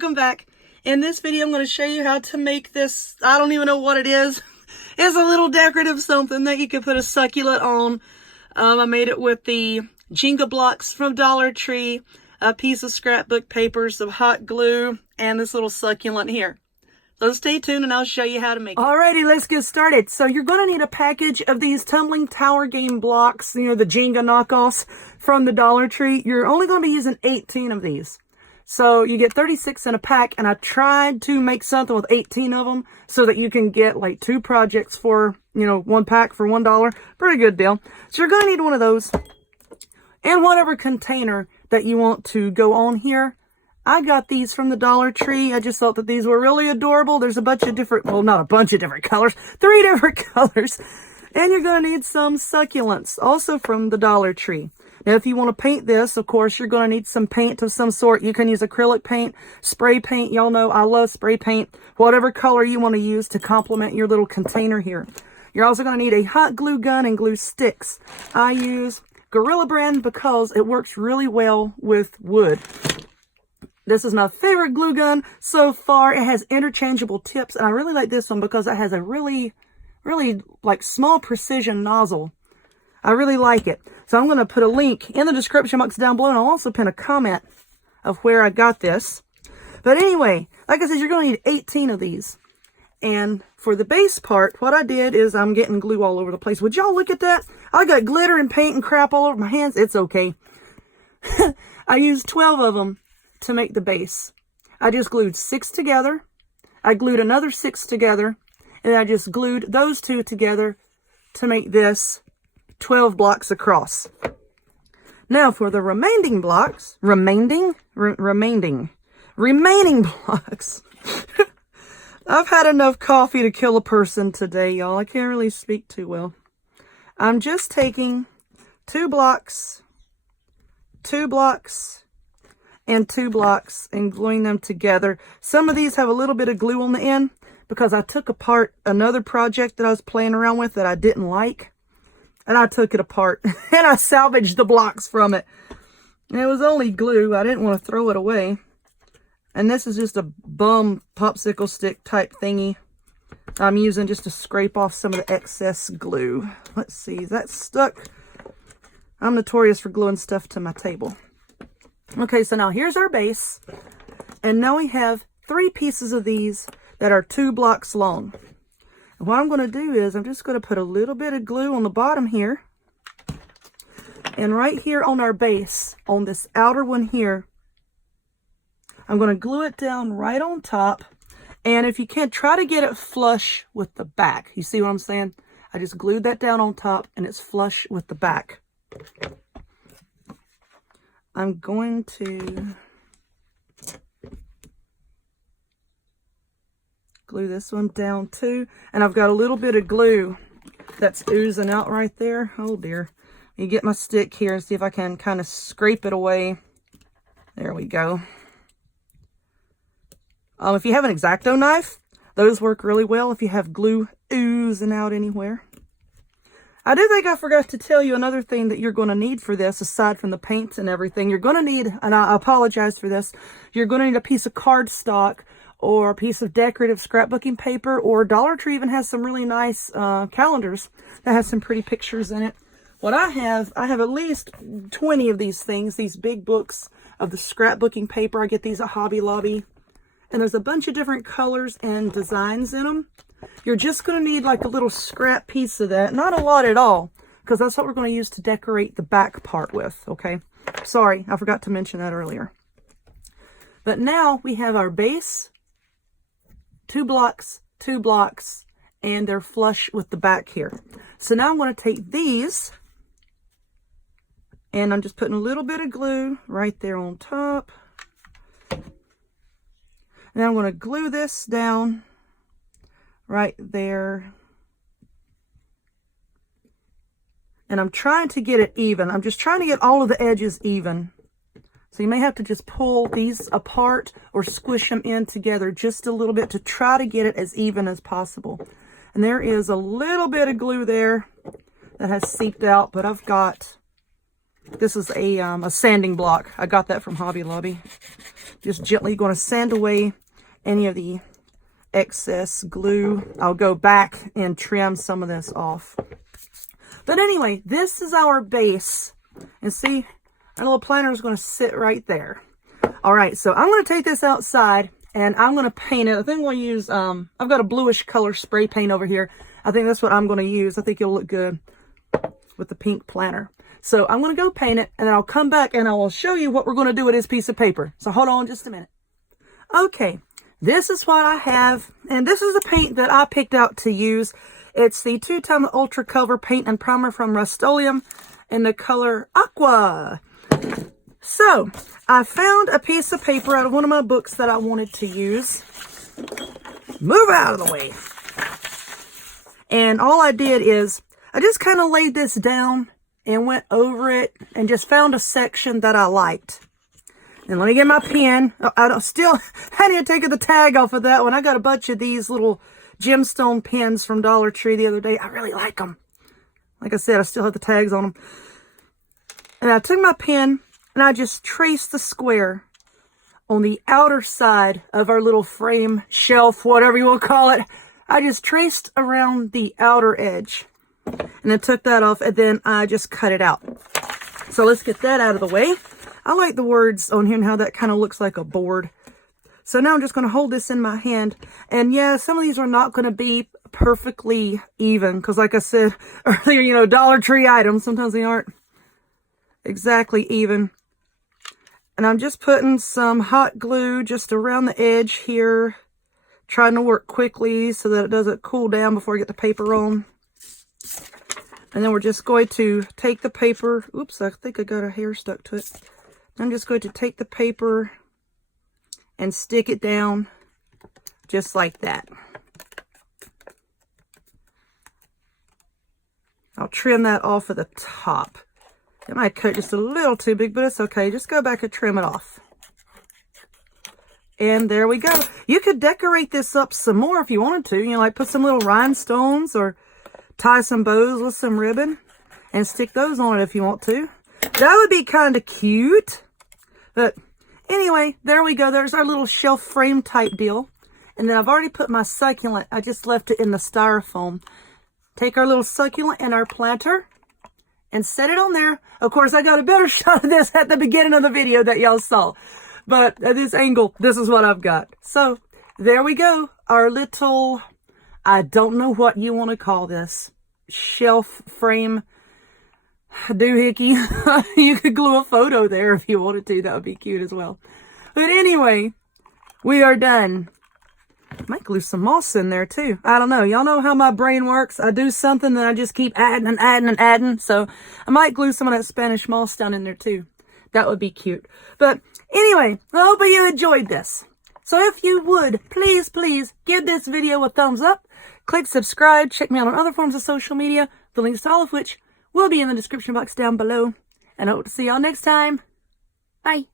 welcome back. In this video, I'm going to show you how to make this, I don't even know what it is. It's a little decorative something that you can put a succulent on. I made it with the Jenga blocks from Dollar Tree, a piece of scrapbook paper, some hot glue, and this little succulent here. So stay tuned and I'll show you how to make it. Alrighty, let's get started. So you're going to need a package of these tumbling tower game blocks, you know, the Jenga knockoffs from the Dollar Tree. You're only going to be using 18 of these. So you get 36 in a pack, and I tried to make something with 18 of them so that you can get like 2 projects for, you know, 1 pack for $1. Pretty good deal. So you're going to need one of those and whatever container that you want to go on here. I got these from the Dollar Tree. I just thought that these were really adorable. There's a bunch of different, well, not a bunch of different colors, 3 different colors. And you're going to need some succulents, also from the Dollar Tree. Now, if you want to paint this, of course, you're going to need some paint of some sort. You can use acrylic paint, spray paint. Y'all know I love spray paint. Whatever color you want to use to complement your little container here. You're also going to need a hot glue gun and glue sticks. I use Gorilla Brand because it works really well with wood. This is my favorite glue gun so far. It has interchangeable tips, and I really like this one because it has a really like small precision nozzle. I really like it. So I'm going to put a link in the description box down below, and I'll also pin a comment of where I got this. But anyway, like I said, you're going to need 18 of these. And for the base part, what I did is I'm getting glue all over the place. Would y'all look at that? I got glitter and paint and crap all over my hands. It's okay. I used 12 of them to make the base. I just glued 6 together. I glued another 6 together. And I just glued those 2 together to make this 12 blocks across. Now for the remaining blocks, remaining blocks. I've had enough coffee to kill a person today, y'all. I can't really speak too well. I'm just taking 2 blocks, 2 blocks, and 2 blocks and gluing them together. Some of these have a little bit of glue on the end because I took apart another project that I was playing around with that I didn't like. And I took it apart and I salvaged the blocks from it. And it was only glue. I didn't want to throw it away. And this is just a bum popsicle stick type thingy I'm using just to scrape off some of the excess glue. Let's see, is that stuck? I'm notorious for gluing stuff to my table. Okay, so now here's our base. And now we have 3 pieces of these that are 2 blocks long. And what I'm going to do is I'm just going to put a little bit of glue on the bottom here. And right here on our base, on this outer one here, I'm going to glue it down right on top. And if you can, try to get it flush with the back. You see what I'm saying? I just glued that down on top and it's flush with the back. I'm going to glue this one down too. And I've got a little bit of glue that's oozing out right there. Oh dear. You get my stick here and see if I can kind of scrape it away. There we go. If you have an X-Acto knife, those work really well if you have glue oozing out anywhere. I do think I forgot to tell you another thing that you're going to need for this, aside from the paints and everything. You're going to need, and I apologize for this, you're going to need a piece of cardstock or a piece of decorative scrapbooking paper, or Dollar Tree even has some really nice calendars that have some pretty pictures in it. What I have at least 20 of these things, these big books of the scrapbooking paper. I get these at Hobby Lobby. And there's a bunch of different colors and designs in them. You're just going to need like a little scrap piece of that. Not a lot at all, because that's what we're going to use to decorate the back part with, okay? Sorry, I forgot to mention that earlier. But now we have our base, 2 blocks, 2 blocks, and they're flush with the back here. So now I'm going to take these, and I'm just putting a little bit of glue right there on top. And I'm going to glue this down right there. And I'm trying to get it even. I'm just trying to get all of the edges even. So you may have to just pull these apart or squish them in together just a little bit to try to get it as even as possible. And there is a little bit of glue there that has seeped out, but I've got, this is a sanding block. I got that from Hobby Lobby. just gently going to sand away any of the excess glue. I'll go back and trim some of this off. But anyway, this is our base. And see, our little planter is going to sit right there. All right, so I'm going to take this outside and I'm going to paint it. I think we'll use, I've got a bluish color spray paint over here. I think that's what I'm going to use. I think it'll look good with the pink planter. So I'm going to go paint it and then I'll come back and I will show you what we're going to do with this piece of paper. So hold on just a minute. Okay, this is what I have. And this is the paint that I picked out to use. It's the 2-time Ultra Cover Paint and Primer from Rust-Oleum in the color Aqua. So, I found a piece of paper out of one of my books that I wanted to use. Move out of the way. And all I did is, I just kind of laid this down and went over it and just found a section that I liked. And let me get my pen. I need to take the tag off of that one. I got a bunch of these little gemstone pens from Dollar Tree the other day. I really like them. Like I said, I still have the tags on them. And I took my pen and I just traced the square on the outer side of our little frame, shelf, whatever you want to call it. I just traced around the outer edge. And then took that off and then I just cut it out. So let's get that out of the way. I like the words on here and how that kind of looks like a board. So now I'm just going to hold this in my hand. And yeah, some of these are not going to be perfectly even. Because like I said earlier, you know, Dollar Tree items, sometimes they aren't exactly even. And I'm just putting some hot glue just around the edge here. Trying to work quickly so that it doesn't cool down before I get the paper on. And then we're just going to take the paper. Oops, I think I got a hair stuck to it. I'm just going to take the paper and stick it down just like that. I'll trim that off of the top. It might cut just a little too big, but it's okay. Just go back and trim it off. And there we go. You could decorate this up some more if you wanted to. You know, like put some little rhinestones or tie some bows with some ribbon and stick those on it if you want to. That would be kind of cute. But anyway, there we go. There's our little shelf frame type deal. And then I've already put my succulent. I just left it in the styrofoam. Take our little succulent and our planter and set it on there. Of course, I got a better shot of this at the beginning of the video that y'all saw. But at this angle, this is what I've got. So there we go. Our little, I don't know what you want to call this, shelf frame doohickey. You could glue a photo there if you wanted to. That would be cute as well. But anyway, we are done. I might glue some moss in there too. I don't know. Y'all know how my brain works. I do something and I just keep adding and adding and adding. So I might glue some of that Spanish moss down in there too. That would be cute. But anyway, I hope you enjoyed this. So if you would, please give this video a thumbs up. Click subscribe. Check me out on other forms of social media. The links to all of which will be in the description box down below. And I hope to see y'all next time. Bye.